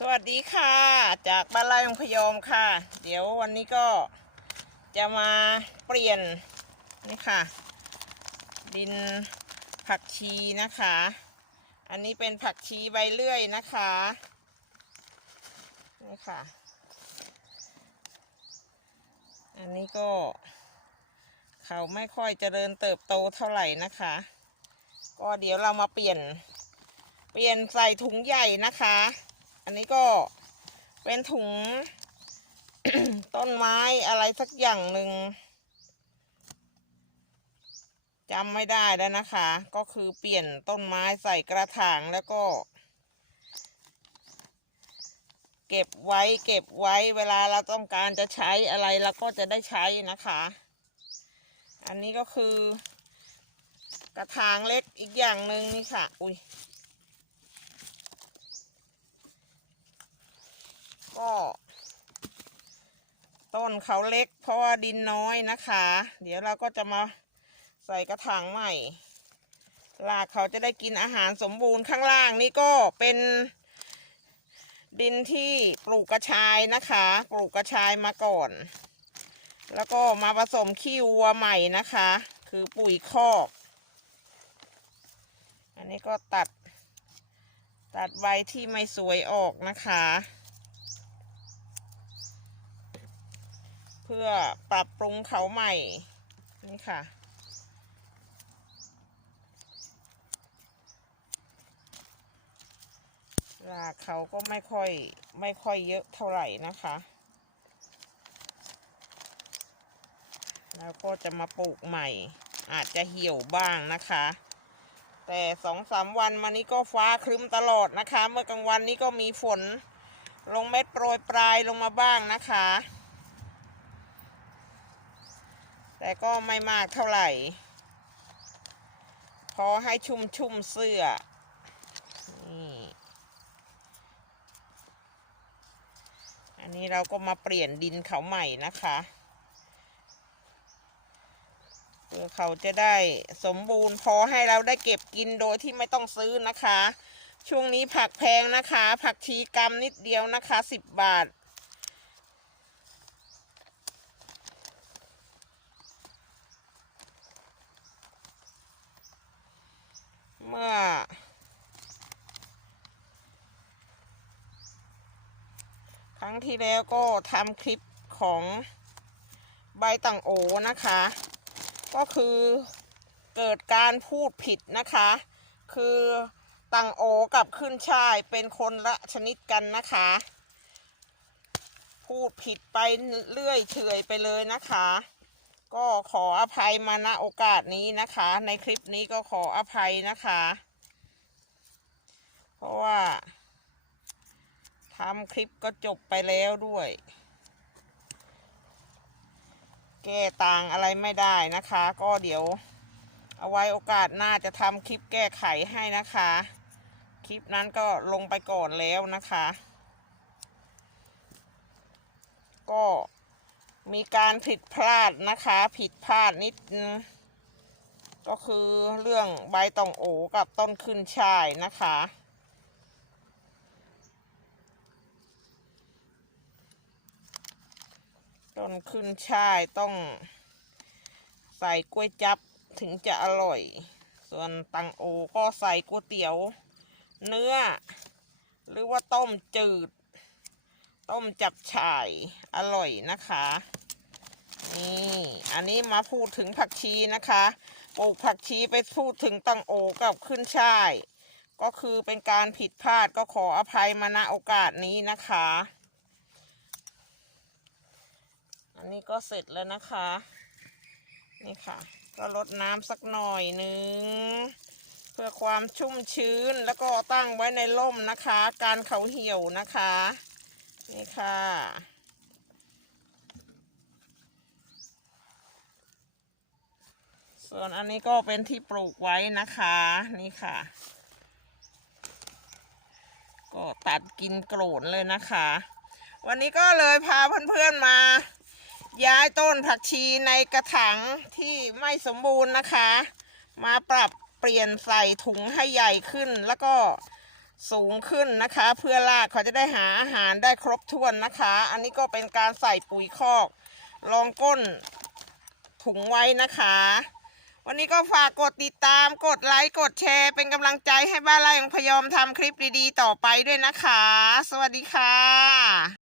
สวัสดีค่ะ จากบ้านไร่องพยอมค่ะ เดี๋ยววันนี้ก็จะมาเปลี่ยนนี่ค่ะ ดินผักชีนะคะ อันนี้เป็นผักชีใบเลื่อยนะคะนี่ค่ะ อันนี้ก็ เขาไม่ค่อยเจริญเติบโตเท่าไหร่นะคะ ก็เดี๋ยวเรามาเปลี่ยน เปลี่ยนใส่ถุงใหญ่นะคะ อันนี้ก็เป็นถุง ต้นไม้อะไรสักอย่างหนึ่งจำไม่ได้แล้วนะคะ ก็คือเปลี่ยนต้นไม้ใส่กระถางแล้วก็ เก็บไว้เก็บไว้เวลาเราต้องการจะใช้อะไรเราก็จะได้ใช้นะคะ อันนี้ก็คือ กระถางเล็กอีกอย่างหนึ่งนี่ค่ะ อุ้ย ก็ ต้นเขาเล็ก เพราะว่าดินน้อยนะคะ เดี๋ยวเราก็จะมาใส่กระถางใหม่รากเขาจะได้กินอาหารสมบูรณ์ข้างล่างนี่ก็เป็นดินที่ปลูกกระชายนะคะ ปลูกกระชายมาก่อน แล้วก็มาผสมขี้วัวใหม่นะคะ คือปุ๋ยคอก อันนี้ก็ตัด ตัดใบที่ไม่สวยออกนะคะ พื่อปรับปรุงเขาใหม่ นี่ค่ะรากเขาก็ไม่ค่อยไม่ค่อยเยอะเท่าไหร่นะคะ แล้วก็จะมาปลูกใหม่ อาจจะเหี่ยวบ้างนะคะ แต่สองสามวันมานี้ก็ฟ้าครึ้มตลอดนะคะ เมื่อกลางวันนี้ก็มีฝนลงเม็ดโปรยปลายลงมาบ้างนะคะ แต่ก็ไม่มากเท่าไหร่ พอให้ชุ่มชุ่มเสื้อ นี่ อันนี้เราก็มาเปลี่ยนดินเขาใหม่นะคะเพื่อเขาจะได้สมบูรณ์พอให้เราได้เก็บกินโดยที่ไม่ต้องซื้อนะคะ ช่วงนี้ผักแพงนะคะ ผักชีกรรมนิดเดียวนะคะสิบบาท เมื่อ ครั้ งที่แล้วก็ทำคลิปของใบตังโอนะคะ ก็คือเกิดการพูดผิดนะคะ คือตังโอกับขึ้นช่ายเป็นคนละชนิดกันนะคะ พูดผิดไปเรื่อยเฉยไปเลยนะคะ ก็ขออภัยมาณโอกาสนี้นะคะ ในคลิปนี้ก็ขออภัยนะคะ เพราะว่าำคลิปก็จบไปแล้วด้วย แก้ต่างอะไรไม่ได้นะคะ ก็เดี๋ยว เอาไว้โอกาสหน้าจะทำคลิปแก้ไขให้นะคะ คลิปนั้นก็ลงไปก่อนแล้วนะคะ ก็มีการผิดพลาดนะคะ ผิดพลาดนิดก็คือเรื่องใบตองโอกับต้นขึ้นช่ายนะคะ ต้นขึ้นช่ายต้องใส่กล้วยจับถึงจะอร่อย ส่วนตังโอก็ใส่ก๋วยเตี๋ยว เนื้อ หรือว่าต้มจืด ต้มจับฉ่ายอร่อยนะคะ นี่อันนี้มาพูดถึงผักชีนะคะปลูกผักชีไปพูดถึงตังโอกับขึ้นช่าย ก็คือเป็นการผิดพลาดก็ขออภัยมาณโอกาสนี้นะคะ อั นนี้ก็เสร็จแล้วนะคะ นี่ค่ะ ก็ลดน้ำสักหน่อยหนึ่งเพื่อความชุ่มชื้นแล้วก็ตั้งไว้ในร่มนะคะ การเขาเหี่ยวนะคะ นี่ค่ะส่วนอันนี้ก็เป็นที่ปลูกไว้นะคะ นี่ค่ะ ก็ตัดกินโกรนเลยนะคะ วันนี้ก็เลยพาเพื่อนๆมา ย้ายต้นผักชีในกระถางที่ไม่สมบูรณ์นะคะ มาปรับเปลี่ยนใส่ถุงให้ใหญ่ขึ้นแล้วก็สูงขึ้นนะคะ เพื่อรากเขาจะได้หาอาหารได้ครบถ้วนนะคะ อันนี้ก็เป็นการใส่ปุ๋ยคอกรองก้นถุงไว้นะคะ วันนี้ก็ฝากกดติดตามกดไลค์กดแชร์เป็นกำลังใจให้บ้านไร่ของพยอมทำคลิปดีๆ ต่อไปด้วยนะคะ สวัสดีค่ะ